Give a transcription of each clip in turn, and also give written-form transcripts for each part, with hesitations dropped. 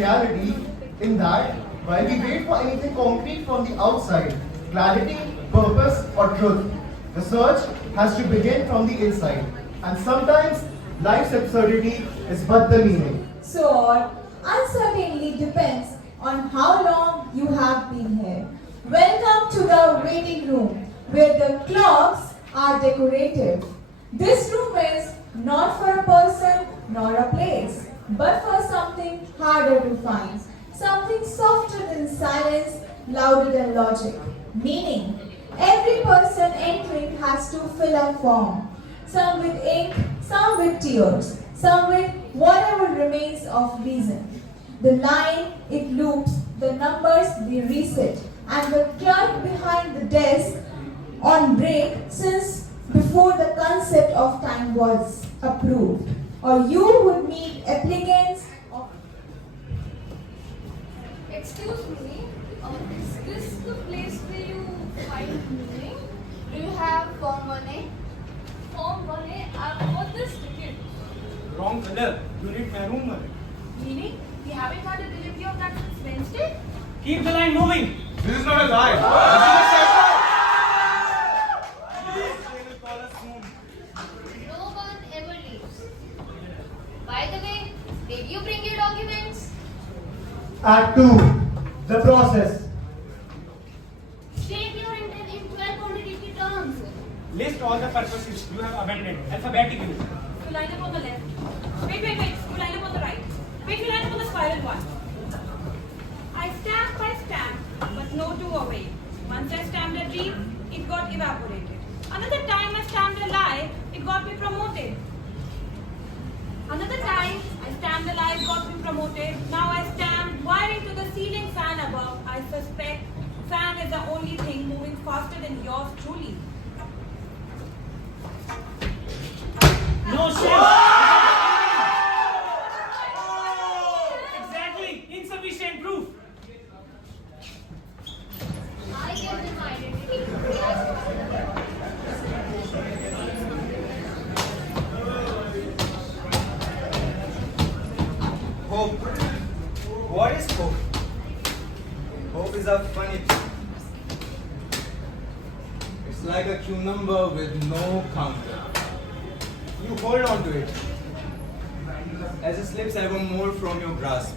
reality in that while we wait for anything concrete from the outside, clarity, purpose, or truth, the search has to begin from the inside. And sometimes life's absurdity is but the meaning. So, uncertainty depends on how long you have been here. Welcome to the waiting room, where the clocks are decorative. This room is not for a person nor a place, but for something harder to find, something softer than silence, louder than logic. Meaning, every person entering has to fill a form, some with ink, some with tears, some with whatever remains of reason. The line, it loops, the numbers, they reset, and the clerk behind the desk on break since before the concept of time was approved. Or you would meet applicants of... Excuse me, is this the place where you find meaning? Do you have Form 1A? Form 1A? I've got this ticket. Wrong color. You need maroon one. Meaning? We haven't had a delivery of that since Wednesday? Keep the line moving. This is not a lie. This is a Please, they will call us soon. No one ever leaves. By the way, did you bring your documents? Act 2. The process. State your intent in 12 quantitative terms. List all the purposes you have abandoned alphabetically. You line up on the left. Wait. You line up on the right. Wait, you line up on the spiral one. I stamped, but no two away. Once I stamped a dream, it got evaporated. Another time I stamped a lie, it got me promoted. Another time I stamped a lie, it got me promoted. Now I stamped wiring to the ceiling fan above. I suspect fan is the only thing moving faster than yours truly. No shit. Exactly. Insufficient proof. I give them my identity. Hope. What is hope? Hope is a funny thing. It's like a queue number with no counter. You hold on to it. As it slips ever more from your grasp.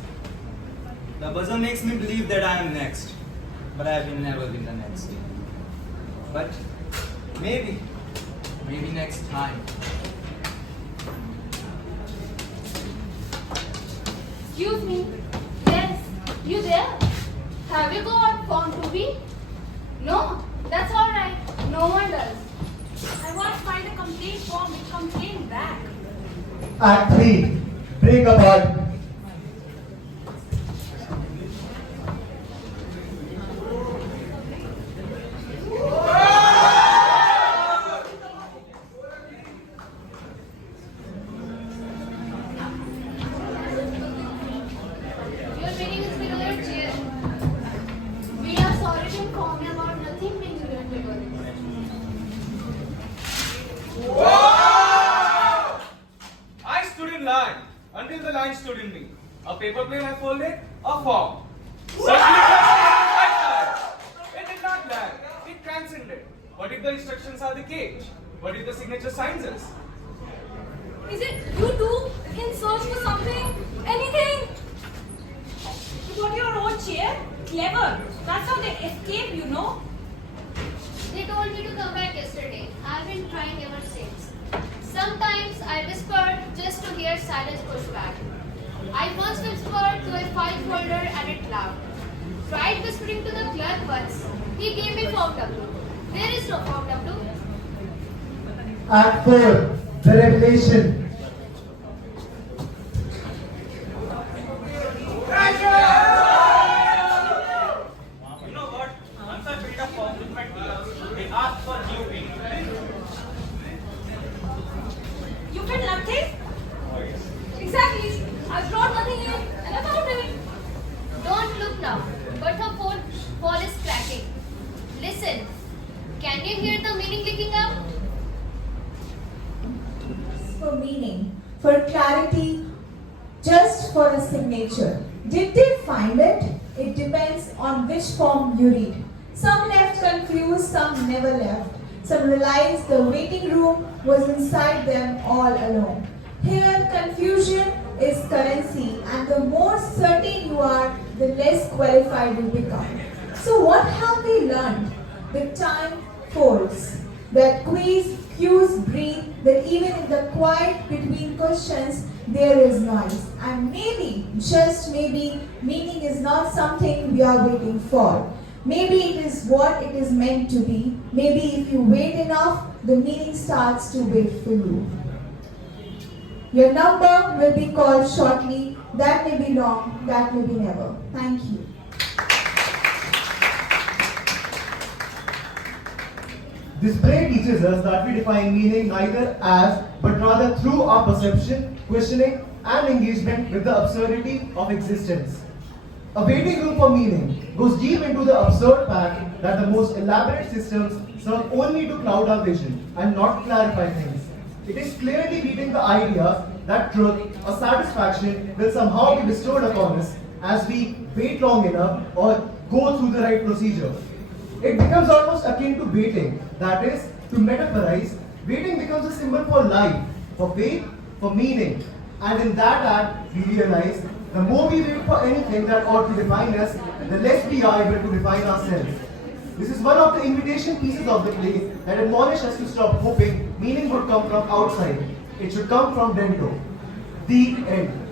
The buzzer makes me believe that I am next. But I will never be the next. But maybe next time. Excuse me. Yes, you there? Have you got Form 2B? No, that's alright. No one does. I once filed a complaint form which complained back. Act 3. Break apart. Your meeting is below chair. We are sorry to inform you about nothing being given below. I stood in line until the line stood in me. A paper plane I folded, a form. It did not lag. It transcended. What if the instructions are the cage? What if the signature signs us? Is it you two in search for something? Anything? You got your own chair? Clever. That's how they escape, you know. They told me to come back yesterday. I've been trying ever since. Sometimes I whispered just to hear silence push back. I once whispered to a file folder and it loud. Tried whispering to the clerk once. He gave me Form W. There is no Form W. Act 4. The revelation. You know what? Once I built a form with my teachers, they asked for new ink. You feel nothing? Exactly. I brought nothing in and I found it. Don't look now, but her phone is cracking. Listen, can you hear the meaning leaking up? For meaning, for clarity, just for a signature. Did they find it? It depends on which form you read. Some left confused, some never left. Some realized the waiting room was inside them all alone. Here, confusion is currency, and the more certain you are, the less qualified you become. So what have we learned? That time folds, that cues breathe, that even in the quiet between questions, there is noise. And maybe, just maybe, meaning is not something we are waiting for. Maybe it is what it is meant to be. Maybe if you wait enough, the meaning starts to wait for you. Your number will be called shortly. That may be long, that may be never. Thank you. This play teaches us that we define meaning neither as, but rather through our perception, questioning, and engagement with the absurdity of existence. A waiting room for meaning goes deep into the absurd fact that the most elaborate systems serve only to cloud our vision and not clarify things. It is clearly beating the idea that truth or satisfaction will somehow be bestowed upon us as we wait long enough or go through the right procedure. It becomes almost akin to waiting, that is, to metaphorize, waiting becomes a symbol for life, for faith, for meaning. And in that act, we realize the more we wait for anything that ought to define us, the less we are able to define ourselves. This is one of the invitation pieces of the play that admonish us to stop hoping meaning would come from outside. It should come from dentro. The end.